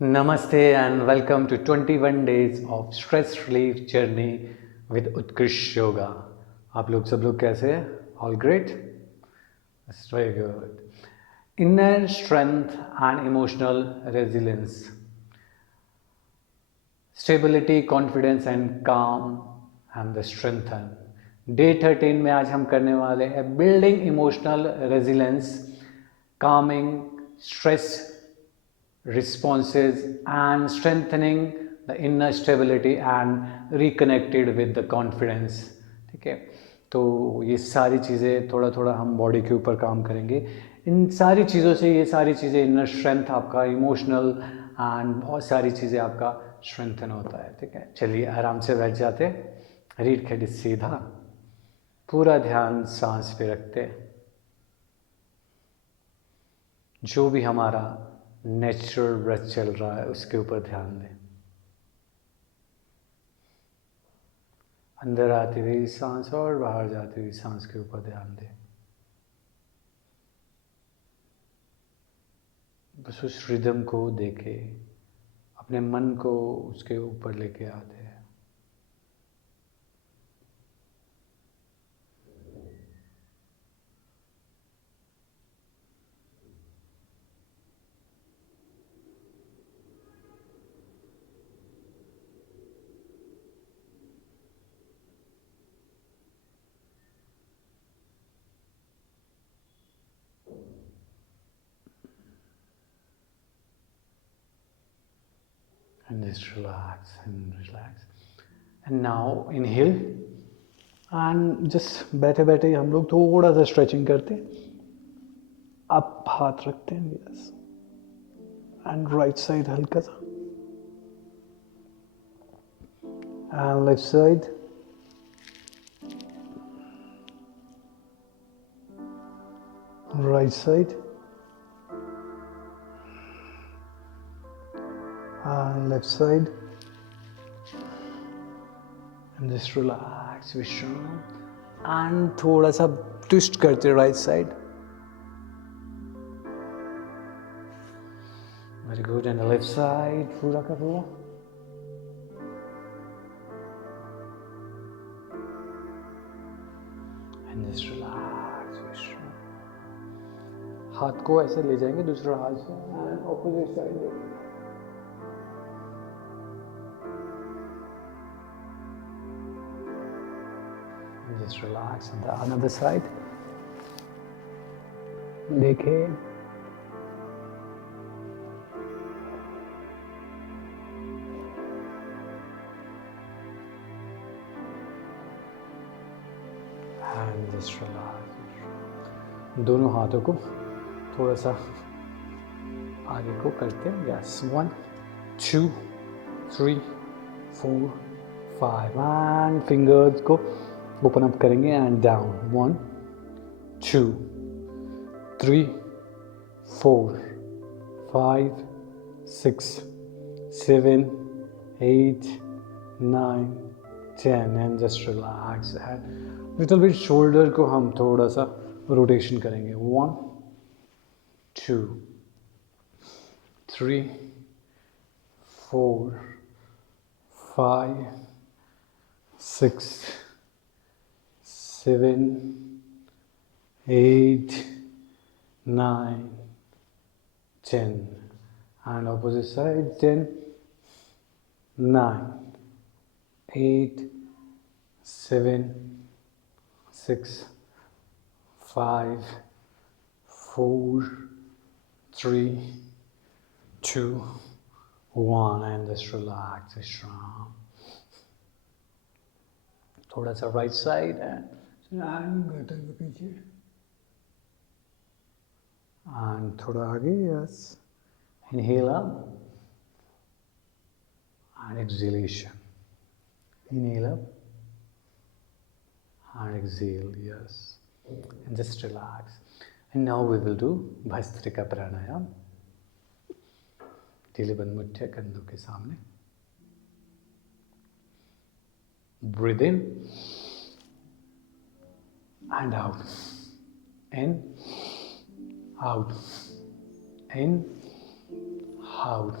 Namaste and welcome to 21 days of stress relief journey with Utkarsh Yoga. आप लोग सब लोग कैसे हैं? All great? That's very good. Inner strength and emotional resilience. Stability, confidence and calm and the strengthen. Day 13 में आज हम करने वाले हैं building emotional resilience, calming stress responses and strengthening the inner stability and reconnected with the confidence. ठीक है, तो ये सारी चीज़ें थोड़ा थोड़ा हम बॉडी के ऊपर काम करेंगे. इन सारी चीज़ों से ये सारी चीज़ें इनर स्ट्रेंथ आपका इमोशनल एंड बहुत सारी चीज़ें आपका स्ट्रेंथन होता है. ठीक है, चलिए आराम से बैठ जाते, रीढ़ की हड्डी सीधा, पूरा ध्यान सांस पे रखते, जो भी हमारा नेचुरल ब्रेथ चल रहा है उसके ऊपर ध्यान दें. अंदर आती हुई सांस और बाहर जाती हुई सांस के ऊपर ध्यान दें. बस उस रिदम को देखें, अपने मन को उसके ऊपर लेके आते हैं. And just relax and relax. And now inhale and just बैठे बैठे हम लोग थोड़ा सा स्ट्रेचिंग करते हैं. आप हाथ रखते हैं, यस, एंड राइट साइड हल्का सा, and left side, right side, and left side, and just relax, विश्राम, and थोड़ा सा ट्विस्ट करते right side. Very good. And left side पूरा का पूरा. एंड जस्ट रिलैक्स, विश्राम. हाथ को ऐसे ले जाएंगे दूसरा हाथ से एंड ऑपोजिट साइड देखेंगे. Just relax on the another side. देखें, and just relax. दोनों हाथों को थोड़ा सा आगे को करते हैं. Yes, 1, 2, 3, 4, 5 and fingers को ओपन अप करेंगे and down. 1, 2, 3, 4, 5, 6, 7, 8, 9, 10 and just relax. And little bit shoulder को हम थोड़ा सा रोटेशन करेंगे. 1, 2, 3, 4, 5, 6, 7, 8, 9, 10 and opposite side. 10, 9, 8, 7, 6, 5, 4, 3, 2, 1 and just relax, विश्राम. थोड़ा सा राइट साइड एंड गर्दन के पीछे एंड थोड़ा आगे. Yes, inhale up and exhalation. Inhale up and exhale. Yes, and just relax. And now we will do bhastrika pranayama. ढीले बंद मुट्ठे कंधों के सामने. Breathe in and out. In, out. In, out.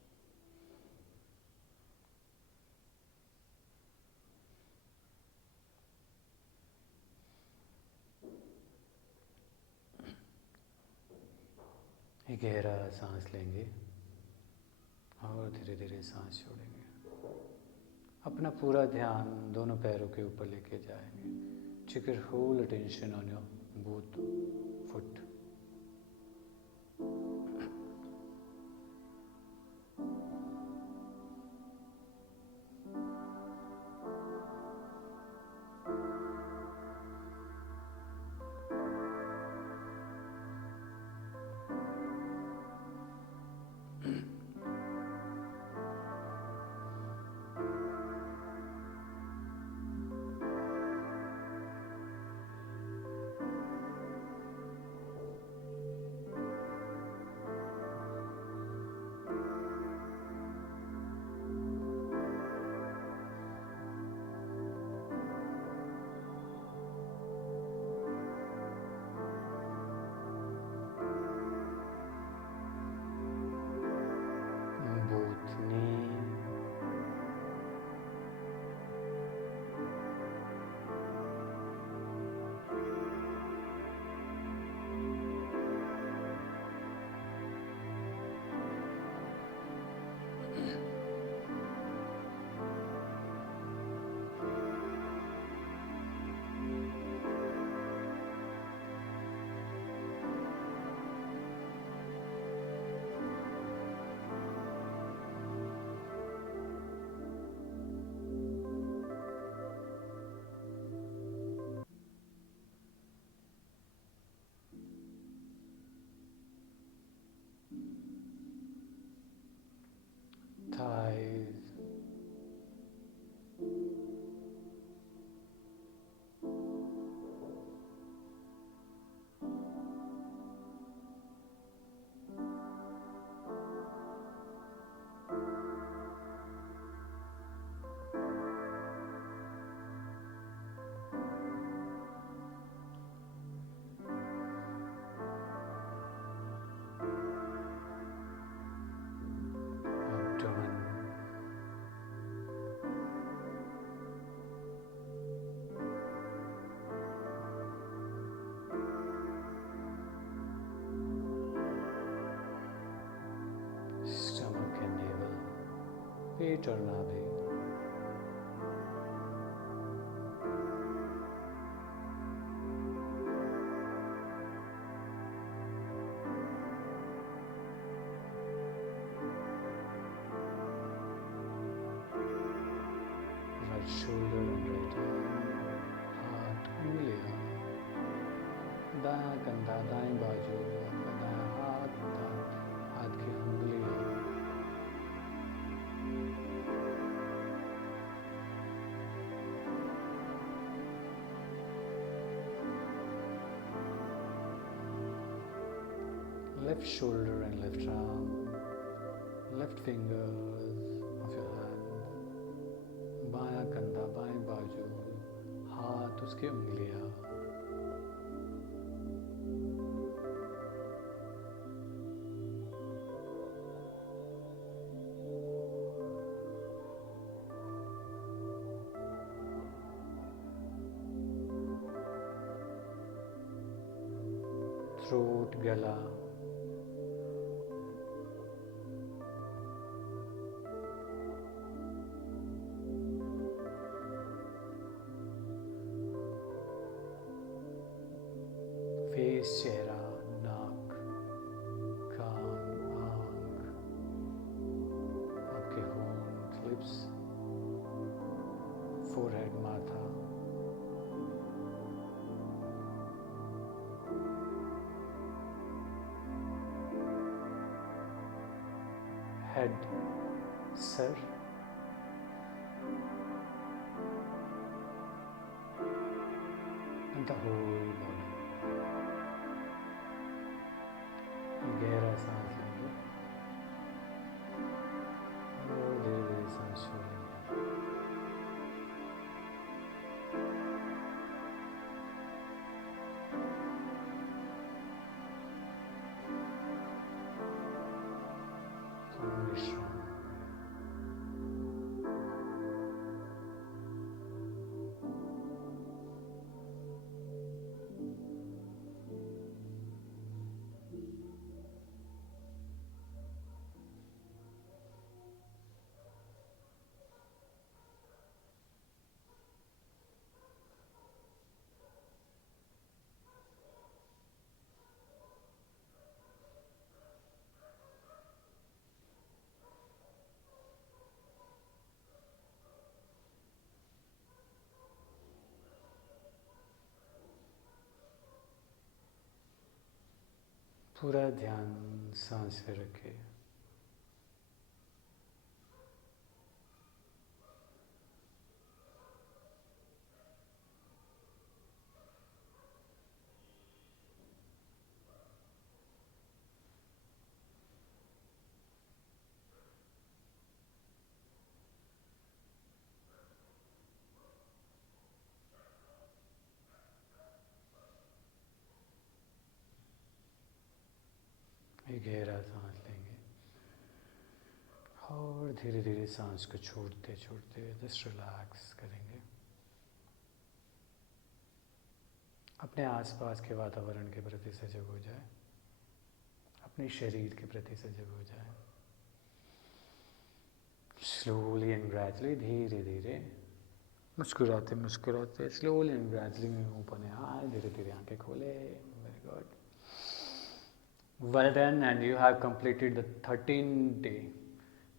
एक गहरा सांस लेंगे और धीरे धीरे सांस छोड़ेंगे। अपना पूरा ध्यान दोनों पैरों के ऊपर लेके जाएंगे। Take your whole attention on your both foot. Both knee, thighs, abdomen, stomach and navel, पेट और नाभि, right shoulder and right arm, हाथ उंगलियां, दायां कंधा, दाएं बाजू, आपका दायां हाथ, हाथ की उंगलियां, left shoulder and left arm, left fingers of your hand, बायां कंधा, बाएं बाजू, हाथ उसकी उंगलियां, throat, गला, फेस, चेहरा, नाक, कान, आँख, आपके होंठ, लिप्स, फोरहेड, माथा, head, sir, and the whole body. गहरा सांस लेंगे और धीरे धीरे सांस छोड़ेंगे। विश्राम। पूरा ध्यान सांस पे रखिए। एक गहरा सांस लेंगे और धीरे धीरे सांस को छोड़ते छोड़ते जस्ट रिलैक्स करेंगे। अपने आसपास के वातावरण के प्रति सजग हो जाए, अपने शरीर के प्रति सजग हो जाए। स्लोली एंड ग्रेजुअली, धीरे धीरे मुस्कुराते मुस्कुराते slowly and gradually open your eye, धीरे धीरे आंखें खोले। Very good, well done, and you have completed the 13 day.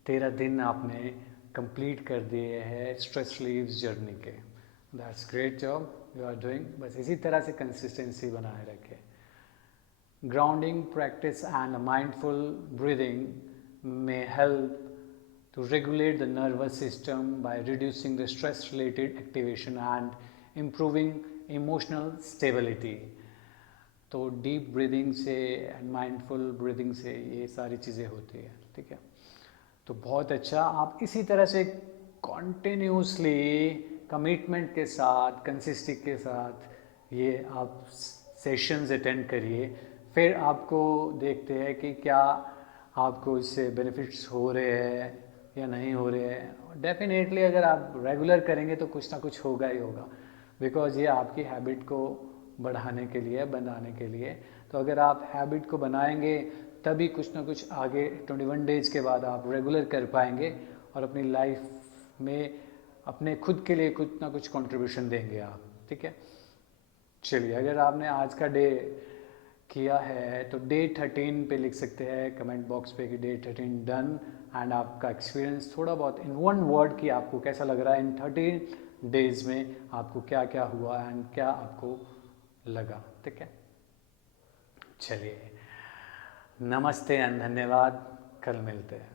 13 दिन आपने कंप्लीट कर दिए हैं स्ट्रेस रिलीव्स जर्नी के। That's great job you are doing. बस इसी तरह से कंसिस्टेंसी बनाए रखें। Grounding practice and mindful breathing may help to regulate the nervous system by reducing the stress related activation and improving emotional stability. तो deep breathing से and mindful breathing से ये सारी चीज़ें होती है, ठीक है। तो बहुत अच्छा, आप इसी तरह से कॉन्टिन्यूसली कमिटमेंट के साथ, कंसिस्टेंसी के साथ ये आप सेशंस अटेंड करिए। फिर आपको देखते हैं कि क्या आपको इससे बेनिफिट्स हो रहे हैं या नहीं हो रहे हैं। डेफिनेटली अगर आप रेगुलर करेंगे तो कुछ ना कुछ होगा ही होगा, बिकॉज ये आपकी हैबिट को बढ़ाने के लिए, बनाने के लिए। तो अगर आप हैबिट को बनाएंगे तभी कुछ ना कुछ आगे 21 डेज के बाद आप रेगुलर कर पाएंगे और अपनी लाइफ में अपने खुद के लिए कुछ ना कुछ कंट्रीब्यूशन देंगे आप, ठीक है। चलिए, अगर आपने आज का डे किया है तो डे 13 पे लिख सकते हैं कमेंट बॉक्स पे कि डे 13 डन, एंड आपका एक्सपीरियंस थोड़ा बहुत इन वन वर्ड कि आपको कैसा लग रहा है इन 13 डेज में, आपको क्या क्या हुआ एंड क्या आपको लगा, ठीक है। चलिए, नमस्ते एंड धन्यवाद, कल मिलते हैं।